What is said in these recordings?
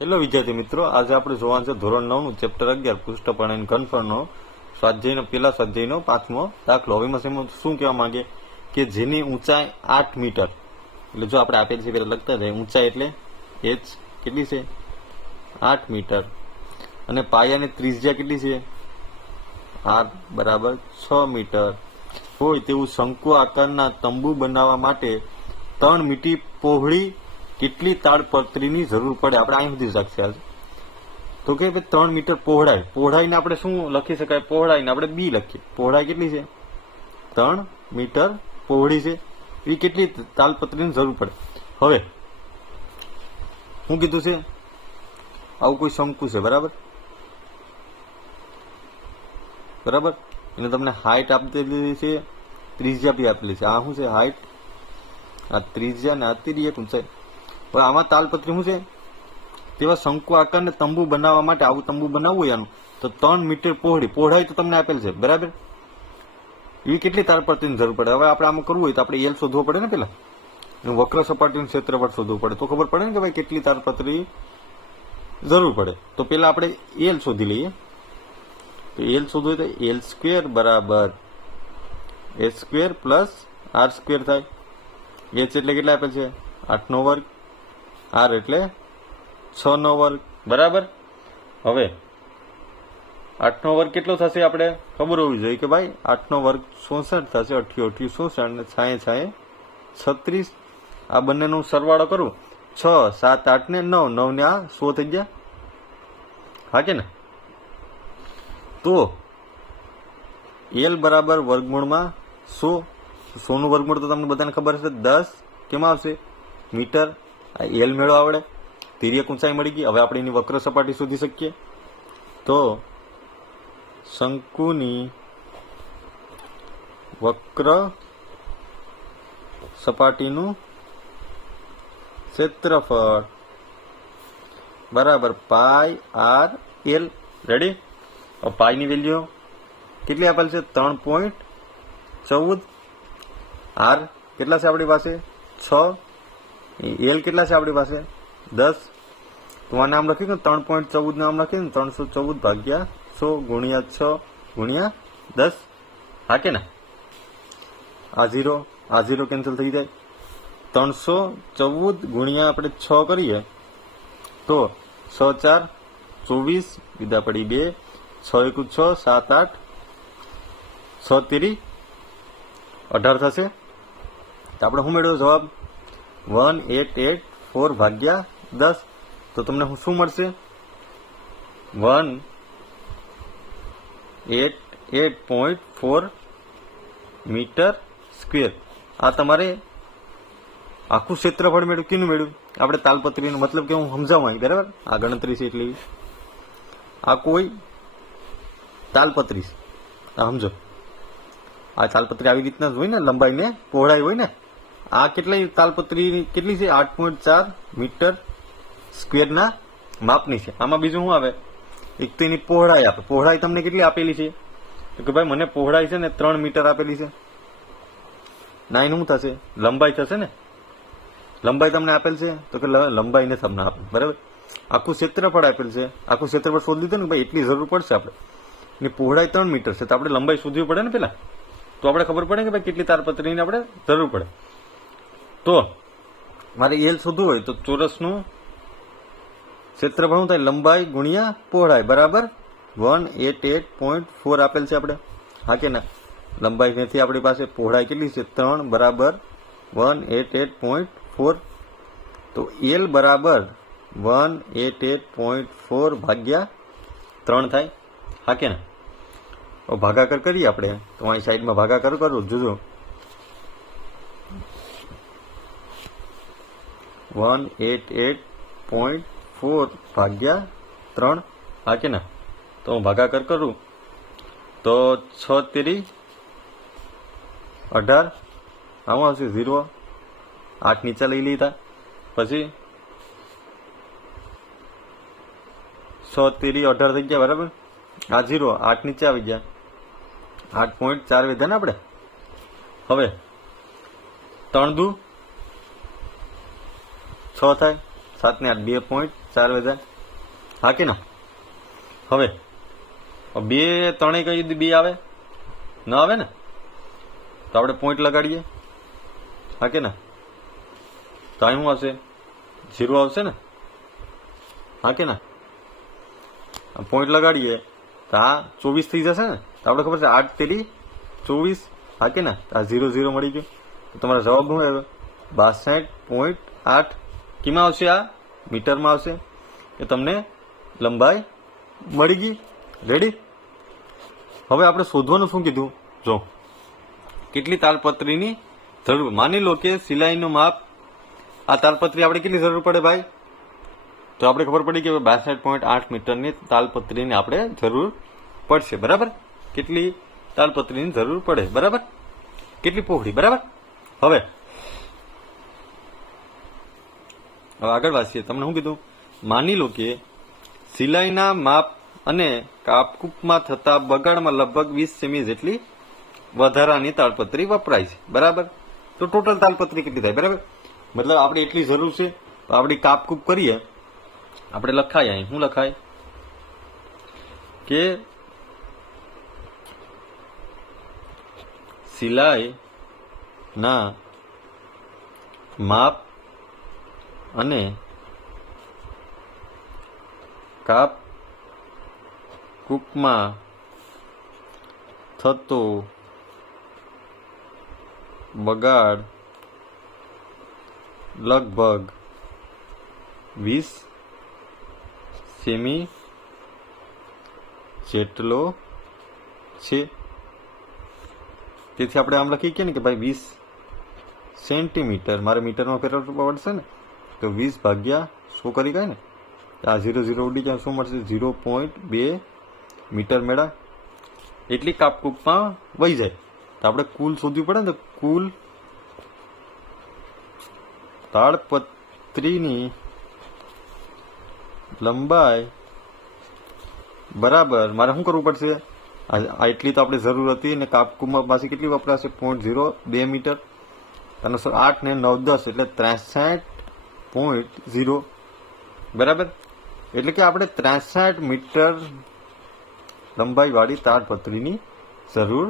Hello વિદ્યાર્થી મિત્રો, આજે આપણે જોવાનું છે ધોરણ 9 નું ચેપ્ટર 11 પૃષ્ઠપણ અને ઘનફળનો સ્વાધ્યાયનો પેલા સ્વાધ્યાયનો 5મો દાખલો. હવે એમાં શું કહેવા માંગે કે જેની ઊંચાઈ 8 મીટર, એટલે જો આપણે આપેલ છે પેલા લખતા જાય, ઊંચાઈ એટલે h કેટલી છે 8 મીટર, અને પાયાની ત્રિજ્યા કેટલી છે r બરાબર 6 મીટર હોય તેવું શંકુ આકારના તંબુ બનાવવા માટે 3 મીટર પહોળી કેટલી તાડપત્રીની જરૂર પડે. આપણે અહીં સુધી શકશે હાલ તો કે 3 મીટર પહોળાઈને આપણે શું લખી શકાય, પહોળાઈને આપણે બી લખીએ. પહોળાઈ કેટલી છે 3 મીટર પહોળી છે, એ કેટલી તાલપત્રીની જરૂર પડે. હવે શું કીધું છે, આવું કોઈ શંકુ છે બરાબર બરાબર, એને તમને હાઈટ આપેલી છે, ત્રિજ્યા બી આપેલી છે. આ શું છે હાઈટ, આ ત્રિજ્યા ને આ તિર્યક ઊંચાઈ. હવે આમાં તાલપત્રી શું છે, તેવા શંકુ આકારને તંબુ બનાવવા માટે, આવું તંબુ બનાવવું હોય આનું, તો 3 મીટર પહોળાઈ તો તમને આપેલ છે બરાબર, એવી કેટલી તાલપત્રીની જરૂર પડે. હવે આપણે આમાં કરવું હોય તો આપણે એલ શોધવો પડે ને, પેલા વક્ર સપાટીનું ક્ષેત્રફળ શોધવું પડે, તો ખબર પડે ને કે ભાઈ કેટલી તાલપત્રી જરૂર પડે. તો પેલા આપણે એલ શોધી લઈએ. તો એલ શોધવું હોય તો એલ સ્ક્વેર બરાબર h square plus r square થાય. h એટલે કેટલા આપેલ છે 8 નો વર્ગ, r એટલે 6 નો વર્ગ બરાબર. હવે 8 નો વર્ગ કેટલો થશે આપણે ખબર હોવી જોઈએ કે ભાઈ 8 નો વર્ગ 64 થશે, 88 64 અને 6 36. આ બંનેનો સરવાળો કરું, 6 7 8 ને 9 9 ને આ 100 થઈ ગયા, હા કે ને. તો એલ બરાબર વર્ગમૂળમાં 100 નું વર્ગમૂળ તો તમને બધાને ખબર હશે 10 કેમાં આવશે મીટર. આ એલ મેળો આવડે, તિર્યક ઊંચાઈ મળી ગઈ. હવે આપણે એની વક્ર સપાટી શોધી શકીએ. તો શંકુની વક્ર સપાટીનું ક્ષેત્રફળ બરાબર પાઈ આર એલ. રેડી. હવે પાઈની વેલ્યુ કેટલી આપેલ છે 3.14, આર કેટલા છે આપણી પાસે 6, એલ કેટલા છે આપણી પાસે 10. તો આ નામ લખ્યું ને 3.14 નામ લખ્યું ને 314 ભાગ્યા 100 ગુણ્યા 6 ગુણ્યા 10, હા કે ને. આ 0 કેન્સલ થઈ જાય. 314 ગુણ્યા આપણે 6 કરીએ તો 6 4 24, વિદા પડી 2, 6 1 6 7 8, 6 3 18 થશે. તો આપણે શું મેળવ્યો જવાબ 1884 ભાગ્યા 10. તો તમને શું મળશે 188.4 મીટર સ્ક્વેર. આ તમારે આખું ક્ષેત્રફળ મેળવ્યું. કેનું મેળવ્યું આપણે તાલપત્રીનું, મતલબ કે હું સમજાવું બરાબર, આ ગણતરી છે એટલે આ કોઈ તાલપત્રી છે. આ સમજો, આ તાલપત્રી આવી રીતના જ હોય ને, લંબાઈ ને પહોળાઈ હોય ને. આ કેટલી તાલપત્રી કેટલી છે 8.4 મીટર સ્ક્વેરના માપની છે. આમાં બીજું શું આવે, એક તો એની પહોળાઈ આપે. પહોળાઈ તમને કેટલી આપેલી છે કે ભાઈ મને પહોળાઈ છે ને 3 મીટર આપેલી છે. 9 શું થશે લંબાઈ થશે ને, લંબાઈ તમને આપેલ છે તો કે લંબાઈ ને તમને આપે બરાબર. આખું ક્ષેત્રફળ આપેલ છે, આખું ક્ષેત્રફળ શોધી લીધું ને ભાઈ, એટલી જરૂર પડશે આપણે. એની પહોળાઈ 3 મીટર છે, તો આપણે લંબાઈ શોધવી પડે ને પેલા, તો આપણે ખબર પડે કે ભાઈ કેટલી તારપત્રીની આપણે જરૂર પડે. તો મારે એલ શોધવું હોય તો ચોરસનું ક્ષેત્રફળ શું થાય, લંબાઈ ગુણ્યા પહોળાઈ બરાબર 188.4 આપેલ છે આપણે, હા કે ના. લંબાઈ નથી આપણી પાસે, પહોળાઈ કેટલી છે 3 બરાબર 188.4. તો એલ બરાબર 188.4 ભાગ્યા 3 થાય, હા કે ના. ભાગાકાર કરીએ આપણે, તો અહીં સાઈડમાં ભાગાકાર કરું જોજો. 188.4 ભાગ્યા 3, હા કે ના. તો હું ભાગાકાર કરું તો 6 3 18, આમાં આવશે 0, 8 નીચે લઈ લીધા, પછી 6 3 18 થઈ ગયા બરાબર. આ 0 8 નીચે આવી ગયા, 8.4 વધ્યા ને આપણે. હવે 3 દુ 6 થાય, 7 ને 8 2.4 વધ્યા, હા કે ના? હવે 2 3 કઈ 2 આવે ન આવે ને, તો આપણે પોઈન્ટ લગાડીએ, હા કે ના? તો અહીં શું આવશે? 0 આવશે ને, હા કે ના? પોઈન્ટ લગાડીએ તો આ 24 થઈ જશે ને, તો આપણે ખબર છે 8 તેરી 24, હા કે ના? આ 0 0 મળી ગયું, તો તમારો જવાબ શું આવ્યો? 62.8 કેમાં આવશે? આ મીટરમાં આવશે. એ તમને લંબાઈ મળી ગઈ. રેડી? હવે આપણે શોધવાનું શું કીધું? જો કેટલી તાલપત્રીની જરૂર. માની લો કે સિલાઈનું માપ, આ તાલપત્રી આપણે કેટલી જરૂર પડે ભાઈ? તો આપણે ખબર પડી કે 62.8 મીટરની તાલપત્રીની આપણે જરૂર પડશે. બરાબર? કેટલી તાલપત્રીની જરૂર પડે? બરાબર? કેટલી પહોળી? બરાબર? હવે આગળ વાંચીએ. તમને શું કીધું? માની લો કે સિલાઈના માપ અને કાપકૂપમાં થતા બગાડમાં લગભગ 20 સેમી જેટલી વધારાની તાલપત્રી વપરાય છે. બરાબર? તો ટોટલ તાલપત્રી કેટલી થાય? બરાબર? મતલબ આપણે એટલી જરૂર છે, તો આપણી કાપકૂપ કરીએ, આપણે લખાય અહીં શું લખાય કે સિલાઈના માપ અને કાપકૂપમાં થતો બગાડ લગભગ 20 સેમી જેટલો છે. તેથી આપણે આમ લખી કે ને કે ભાઈ 20 સેન્ટીમીટર, મારે મીટરમાં ફેરવવું પડશે ને, તો 20 ભાગ્યા 100 કરી ગઈ ને, આ 0 0 ઉડી જાય, શું મળશે? 0.2 મીટર મેળા. એટલી કાપકૂપમાં વહી જાય. તો આપણે કુલ શોધવું પડે ને, તો કુલ તાડપત્રીની લંબાઈ બરાબર મારે શું કરવું પડશે? આ એટલી તો આપણે જરૂર હતી, ને કાપકૂપમાં પાછી કેટલી વપરાશે? 0.02 મીટર. અને 8 ને 9 10 એટલે 63.0. બરાબર? એટલે કે આપણે 63 મીટર લંબાઈવાળી તાડપત્રીની જરૂર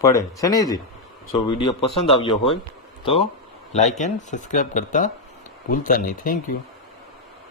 પડે છે ને જી. જો વિડીયો પસંદ આવ્યો હોય તો લાઈક એન્ડ સબસ્ક્રાઈબ કરતા ભૂલતા નહીં. Thank you.